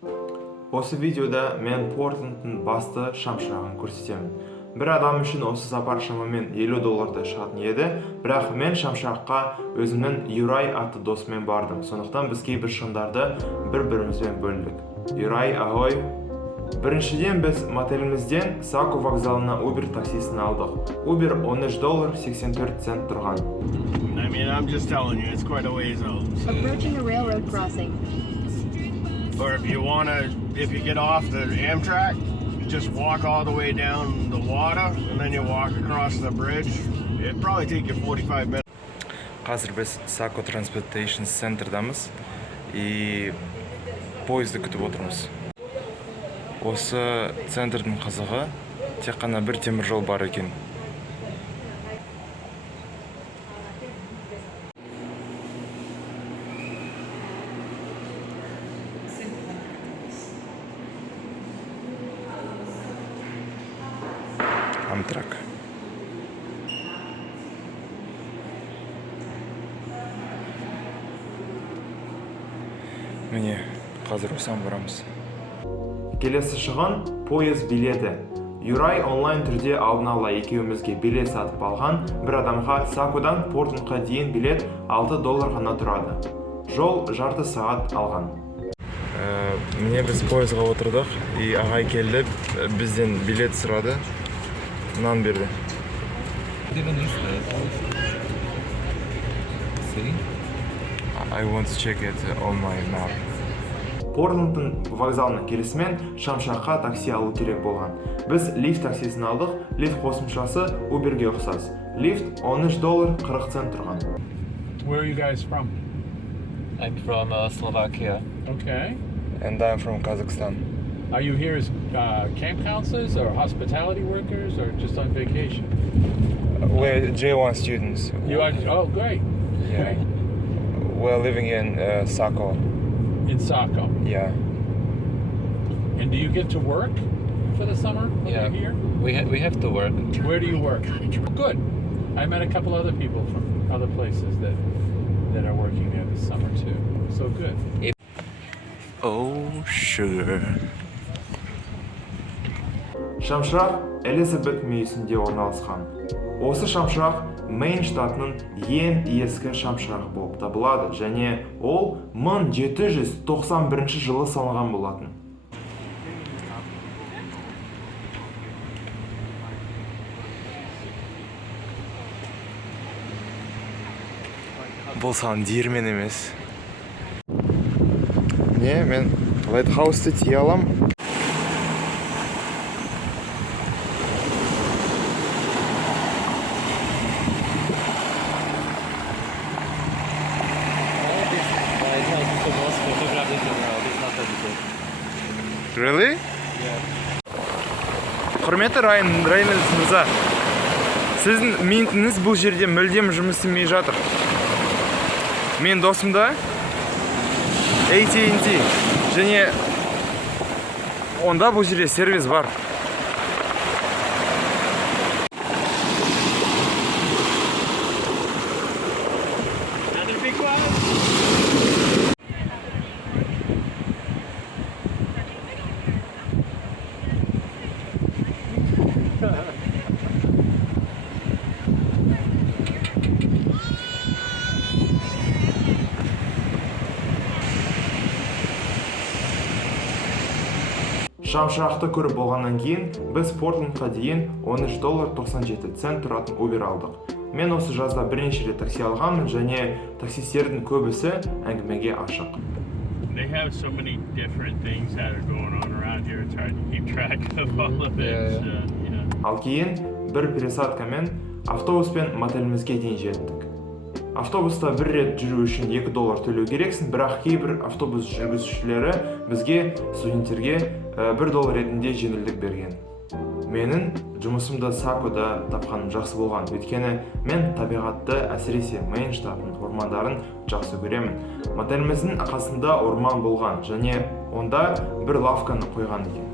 Осы видеода мен Портлендтің басты шамшырағын көрсетемін. Бір адам үшін осы сапар шамамен $50 шығатын еді, бірақ мен шамшыраққа өзімнің Юрай атты досымен бардым. Сондықтан біз кейбір шығындарды бір-бірімізбен бөлдік. Юрай, ахой! Біріншіден біз мотелімізден Сако вокзалына Uber таксисін алдық. Uber $13.84 тұрған. I'm just telling you, it's quite a ways out. Approaching a railroad crossing. Or if you get off the Amtrak, just walk all the way down the water, and then you walk across the bridge. It'd probably take you 45 minutes. Қазір біз Сако Transportation Center'дамыз и поезды күтіп отырмыз. Осы центрдің қызығы тек қана бір темір жол бар екен. Амтрак. Міне, қазір осыған барамыз. Келесі шығын поезд билеті. Юрай онлайн түрде алдын ала екеумізге билет сатып алған, бір адамға Сакодан Портлендқа дейін билет $6 ғана тұрады. Жол жарты сағат алған. Міне біз поездға отырдық, и ағай келді, бізден билет сұрады. Нан берді. I want to check it on my map. Портлендтің вокзалына келісімен шамшыраққа такси алу керек болған. Біз лифт таксисін алдық, лифт қосымшасы Uberге ұқсас. Лифт $13.40 тұрған. Where are you guys from? I'm from Slovakia. Okay. And I'm from Kazakhstan. Are you here as camp counselors or hospitality workers or just on vacation? We're J1 students. You are? Oh, great. Yeah. Great. We're living in Saco. In Saco. Yeah. And do you get to work for the summer when Yeah. you're here? We have to work. Where do you work? Good. I met a couple other people from other places that are working there this summer too. So good. Oh, sugar. Шамшырақ Элизабет мүйісінде орналасқан. Осы шамшырақ Мэйн штатының ең ескі шамшырақ болып табылады, және ол 1791 жылы салынған болатын. Бұл сан диірмен емес. Не, мен лайтхаусты тие алам. Really? Құрметті Райнольдс мырза, сіздің минтіңіз бұл жерде мүлдем жұмыс істемей жатыр. Мен досымда AT&T және онда бұл жерде сервис бар. Шамшырақты көріп болғаннан кейін, біз Портлендқа дейін $13.97 тұратын Uber алдық. Мен осы жазда бірнеше рет такси алғанмын, және таксистердің көбісі әңгімеге ашық. They have so many different things that are going on around here. It's hard to keep track of all of it. Ал кейін бір пересадкамен автобуспен мотелімізге дейін жеттік. Автобуста бір рет жүру үшін $2 төлеу керексің, бірақ кейбір автобус жүргізушілері бізге, студенттерге $1 ретінде жеңілдік берген. Менің жұмысымды Сакода тапқаным жақсы болған, өйткені мен табиғатты, әсіресе Мэйн штатының ормандарын жақсы көремін. Мотеліміздің қасында орман болған, және онда бір лавканы қойған екен.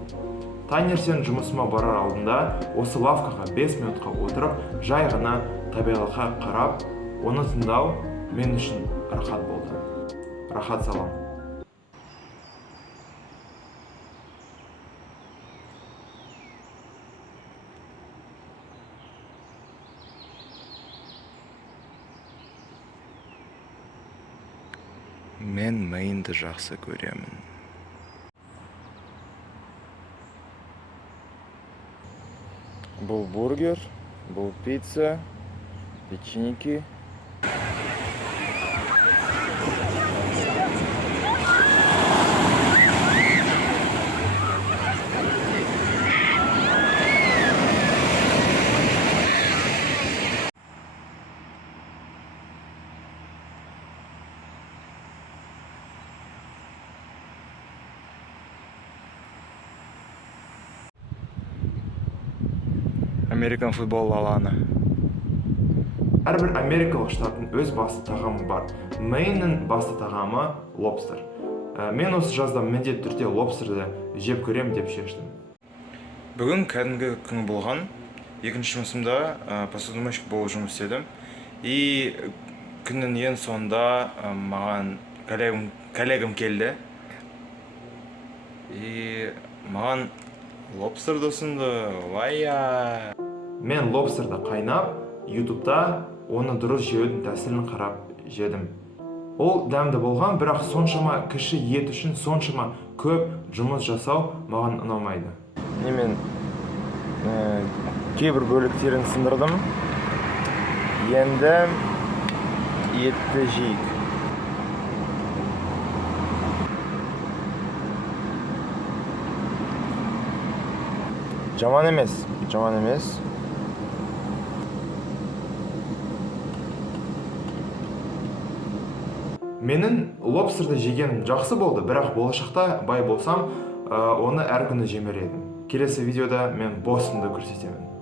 Таңертең жұмысыма барар алдында осы лавкаға 5 минутқа отырып, жай ғана табиғатқа қарап, оны тыңдау мен үшін рахат болды. Рахат салам. Мен майынды жақсы көремін. Бұл бургер, бұл пицца, печеньки. Американ футбол алаңы. Әрбір америкалық штаттың өз басты тағамы бар. Мэйннің басты тағамы лобстер. Мен осы жазда міндетті түрде лобстерді жеп көрем деп шештім. Бүгін кәдімгі күн болған. Екінші жұмысымда посудомойщик болып жұмыс істедім. И күннің ең соңында маған коллегам келді. И маған лобстерді ұсынды. Вайя! Мен лобстерді қайнап, ютубта оны дұрыс жеудің тәсілін қарап жедім. Ол дәмді болған, бірақ соншама кіші ет үшін соншама көп жұмыс жасау маған ұнамайды. Мен кейбір бөліктерін сындырдым. Енді етті жейік. Жаман емес. Менің лобстерді жегенім жақсы болды, бірақ болашақта бай болсам, оны әр күні жемер едім. Келесі видеода мен боссымды көрсетемін.